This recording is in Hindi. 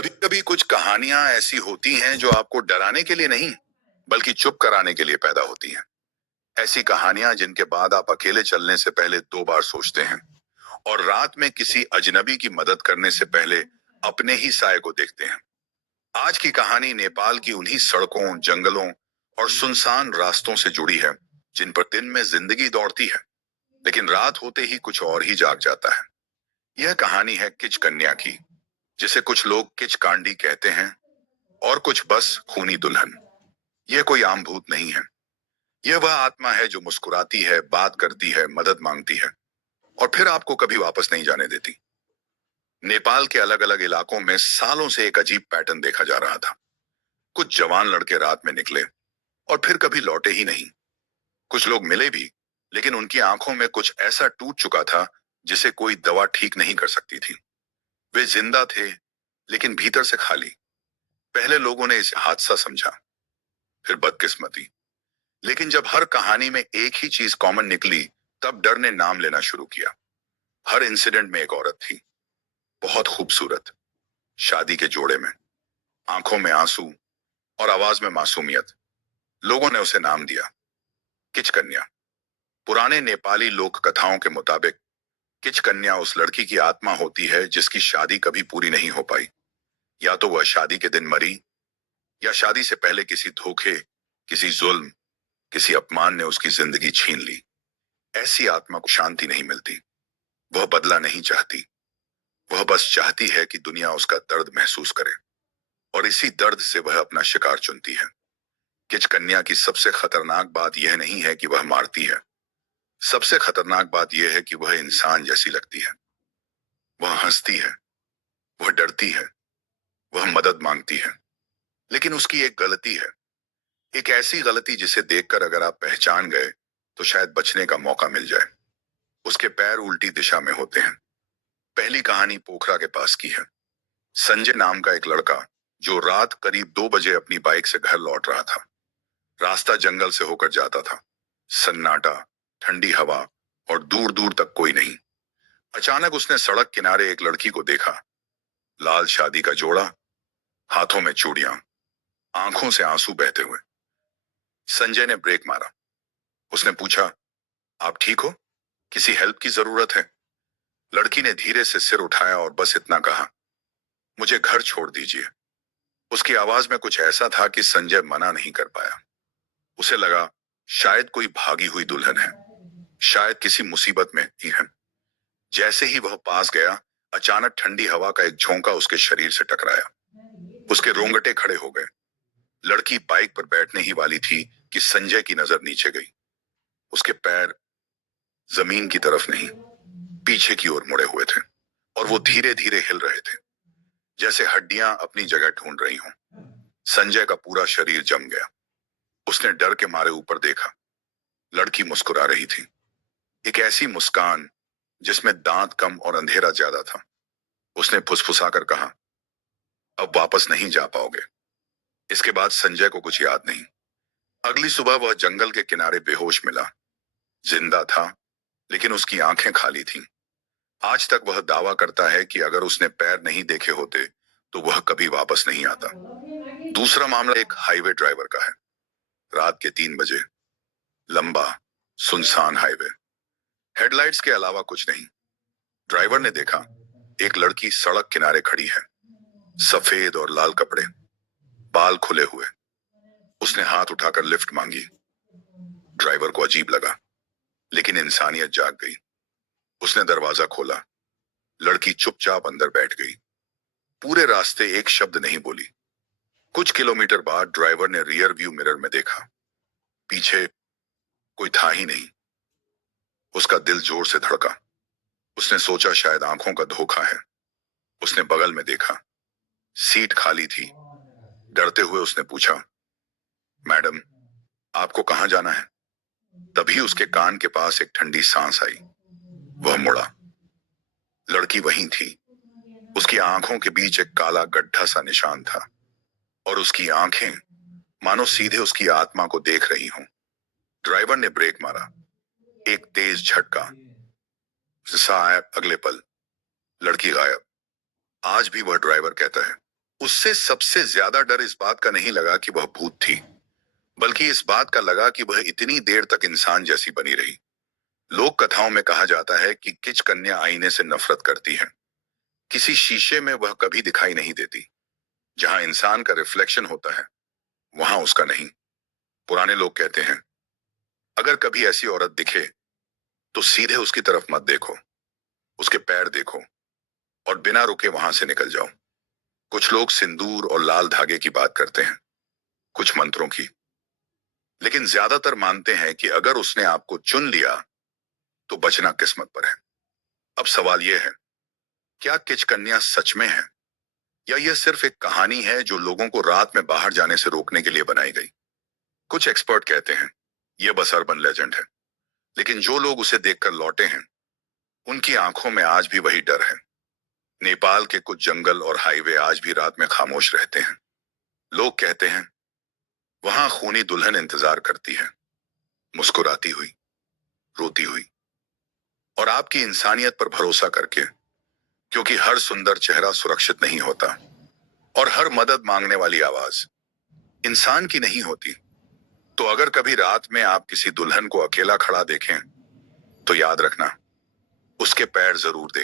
कभी कभी कुछ कहानियां ऐसी होती हैं जो आपको डराने के लिए नहीं, बल्कि चुप कराने के लिए पैदा होती हैं। ऐसी कहानियां जिनके बाद आप अकेले चलने से पहले 2 बार सोचते हैं और रात में किसी अजनबी की मदद करने से पहले अपने ही साय को देखते हैं। आज की कहानी नेपाल की उन्हीं सड़कों, जंगलों और सुनसान रास्तों से जुड़ी है, जिन पर दिन में जिंदगी दौड़ती है, लेकिन रात होते ही कुछ और ही जाग जाता है। यह कहानी है किच कन्या की, जिसे कुछ लोग किच कांडी कहते हैं और कुछ बस खूनी दुल्हन। यह कोई आम भूत नहीं है। यह वह आत्मा है जो मुस्कुराती है, बात करती है, मदद मांगती है और फिर आपको कभी वापस नहीं जाने देती। नेपाल के अलग अलग इलाकों में सालों से एक अजीब पैटर्न देखा जा रहा था। कुछ जवान लड़के रात में निकले और फिर कभी लौटे ही नहीं। कुछ लोग मिले भी, लेकिन उनकी आंखों में कुछ ऐसा टूट चुका था जिसे कोई दवा ठीक नहीं कर सकती थी। वे जिंदा थे, लेकिन भीतर से खाली। पहले लोगों ने इसे हादसा समझा, फिर बदकिस्मती। लेकिन जब हर कहानी में एक ही चीज कॉमन निकली, तब डर ने नाम लेना शुरू किया। हर इंसिडेंट में एक औरत थी, बहुत खूबसूरत, शादी के जोड़े में, आंखों में आंसू और आवाज में मासूमियत। लोगों ने उसे नाम दिया, किच कन्या। पुराने नेपाली लोक कथाओं के मुताबिक किच कन्या उस लड़की की आत्मा होती है जिसकी शादी कभी पूरी नहीं हो पाई। या तो वह शादी के दिन मरी, या शादी से पहले किसी धोखे, किसी जुल्म, किसी अपमान ने उसकी जिंदगी छीन ली। ऐसी आत्मा को शांति नहीं मिलती। वह बदला नहीं चाहती। वह बस चाहती है कि दुनिया उसका दर्द महसूस करे, और इसी दर्द से वह अपना शिकार चुनती है। किच कन्या की सबसे खतरनाक बात यह नहीं है कि वह मारती है। सबसे खतरनाक बात यह है कि वह इंसान जैसी लगती है। वह हंसती है, वह डरती है, वह मदद मांगती है। लेकिन उसकी एक गलती है, एक ऐसी गलती जिसे देखकर अगर आप पहचान गए तो शायद बचने का मौका मिल जाए। उसके पैर उल्टी दिशा में होते हैं। पहली कहानी पोखरा के पास की है। संजय नाम का एक लड़का, जो रात करीब 2 बजे अपनी बाइक से घर लौट रहा था। रास्ता जंगल से होकर जाता था। सन्नाटा, ठंडी हवा और दूर दूर तक कोई नहीं। अचानक उसने सड़क किनारे एक लड़की को देखा। लाल शादी का जोड़ा, हाथों में चूड़ियां, आंखों से आंसू बहते हुए। संजय ने ब्रेक मारा। उसने पूछा, आप ठीक हो? किसी हेल्प की जरूरत है? लड़की ने धीरे से सिर उठाया और बस इतना कहा, मुझे घर छोड़ दीजिए। उसकी आवाज में कुछ ऐसा था कि संजय मना नहीं कर पाया। उसे लगा शायद कोई भागी हुई दुल्हन है, शायद किसी मुसीबत में ही है। जैसे ही वह पास गया, अचानक ठंडी हवा का एक झोंका उसके शरीर से टकराया। उसके रोंगटे खड़े हो गए। लड़की बाइक पर बैठने ही वाली थी कि संजय की नजर नीचे गई। उसके पैर जमीन की तरफ नहीं, पीछे की ओर मुड़े हुए थे, और वो धीरे धीरे हिल रहे थे, जैसे हड्डियां अपनी जगह ढूंढ रही हों। संजय का पूरा शरीर जम गया। उसने डर के मारे ऊपर देखा। लड़की मुस्कुरा रही थी, एक ऐसी मुस्कान जिसमें दांत कम और अंधेरा ज्यादा था। उसने फुसफुसाकर कहा, अब वापस नहीं जा पाओगे। इसके बाद संजय को कुछ याद नहीं। अगली सुबह वह जंगल के किनारे बेहोश मिला। जिंदा था, लेकिन उसकी आंखें खाली थीं। आज तक वह दावा करता है कि अगर उसने पैर नहीं देखे होते तो वह कभी वापस नहीं आता। दूसरा मामला एक हाईवे ड्राइवर का है। रात के 3 बजे, लंबा सुनसान हाईवे, हेडलाइट्स के अलावा कुछ नहीं। ड्राइवर ने देखा एक लड़की सड़क किनारे खड़ी है, सफेद और लाल कपड़े, बाल खुले हुए। उसने हाथ उठाकर लिफ्ट मांगी। ड्राइवर को अजीब लगा, लेकिन इंसानियत जाग गई। उसने दरवाजा खोला। लड़की चुपचाप अंदर बैठ गई। पूरे रास्ते एक शब्द नहीं बोली। कुछ किलोमीटर बाद ड्राइवर ने रियर व्यू मिरर में देखा। पीछे कोई था ही नहीं। उसका दिल जोर से धड़का। उसने सोचा शायद आंखों का धोखा है। उसने बगल में देखा, सीट खाली थी। डरते हुए उसने पूछा, मैडम, आपको कहां जाना है? तभी उसके कान के पास एक ठंडी सांस आई। वह मुड़ा। लड़की वहीं थी। उसकी आंखों के बीच एक काला गड्ढा सा निशान था, और उसकी आंखें मानो सीधे उसकी आत्मा को देख रही हों। ड्राइवर ने ब्रेक मारा। एक तेज झटका सा आया। अगले पल लड़की गायब। आज भी वह ड्राइवर कहता है, उससे सबसे ज्यादा डर इस बात का नहीं लगा कि वह भूत थी, बल्कि इस बात का लगा कि वह इतनी देर तक इंसान जैसी बनी रही। लोक कथाओं में कहा जाता है कि किच कन्या आईने से नफरत करती है। किसी शीशे में वह कभी दिखाई नहीं देती। जहां इंसान का रिफ्लेक्शन होता है, वहां उसका नहीं। पुराने लोग कहते हैं, अगर कभी ऐसी औरत दिखे तो सीधे उसकी तरफ मत देखो, उसके पैर देखो और बिना रुके वहां से निकल जाओ। कुछ लोग सिंदूर और लाल धागे की बात करते हैं, कुछ मंत्रों की, लेकिन ज्यादातर मानते हैं कि अगर उसने आपको चुन लिया तो बचना किस्मत पर है। अब सवाल यह है, क्या किच कन्या सच में है, या यह सिर्फ एक कहानी है जो लोगों को रात में बाहर जाने से रोकने के लिए बनाई गई? कुछ एक्सपर्ट कहते हैं यह बस अर्बन लेजेंड है, लेकिन जो लोग उसे देखकर लौटे हैं, उनकी आंखों में आज भी वही डर है। नेपाल के कुछ जंगल और हाईवे आज भी रात में खामोश रहते हैं। लोग कहते हैं वहां खूनी दुल्हन इंतजार करती है, मुस्कुराती हुई, रोती हुई, और आपकी इंसानियत पर भरोसा करके, क्योंकि हर सुंदर चेहरा सुरक्षित नहीं होता और हर मदद मांगने वाली आवाज इंसान की नहीं होती। तो अगर कभी रात में आप किसी दुल्हन को अकेला खड़ा देखें, तो याद रखना, उसके पैर जरूर देखें।